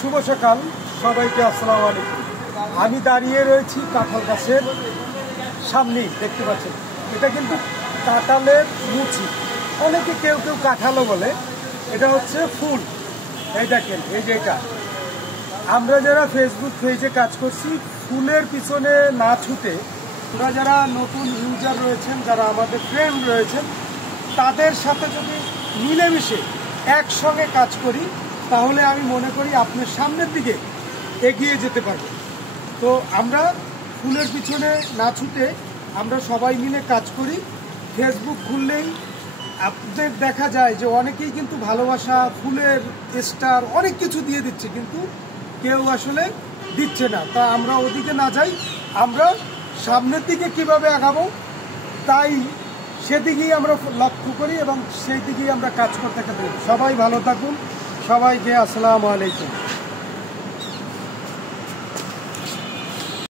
শুভ সকাল সবাইকে, আসসালামু আলাইকুম। আমি দাঁড়িয়ে রয়েছি কাঁঠাল গাছের সামনেই, দেখতে পাচ্ছেন। এটা কিন্তু কাঁঠালের মুচি, অনেকে কেউ কেউ কাঁঠালও বলে। এটা হচ্ছে ফুল। এই দেখেন, এই যে এটা আমরা যারা ফেসবুক পেজে কাজ করছি, ফুলের পিছনে না ছুটে ওরা যারা নতুন ইউজার রয়েছেন, যারা আমাদের ফ্রেন্ড রয়েছেন, তাদের সাথে যদি মিলেমিশে একসঙ্গে কাজ করি, তাহলে আমি মনে করি আপনার সামনের দিকে এগিয়ে যেতে পারবো। তো আমরা ফুলের পিছনে না ছুটে আমরা সবাই মিলে কাজ করি। ফেসবুক খুললেই আপনাদের দেখা যায় যে অনেকেই কিন্তু ভালোবাসা, ফুলের স্টার অনেক কিছু দিয়ে দিচ্ছে, কিন্তু কেউ আসলে দিচ্ছে না। তা আমরা ওদিকে না যাই, আমরা সামনের দিকে কিভাবে আগাবো তাই সেদিকেই আমরা লক্ষ্য করি এবং সেই দিকেই আমরা কাজ করতে থাকি। সবাই ভালো থাকুন, সবাইকে আসসালামু আলাইকুম।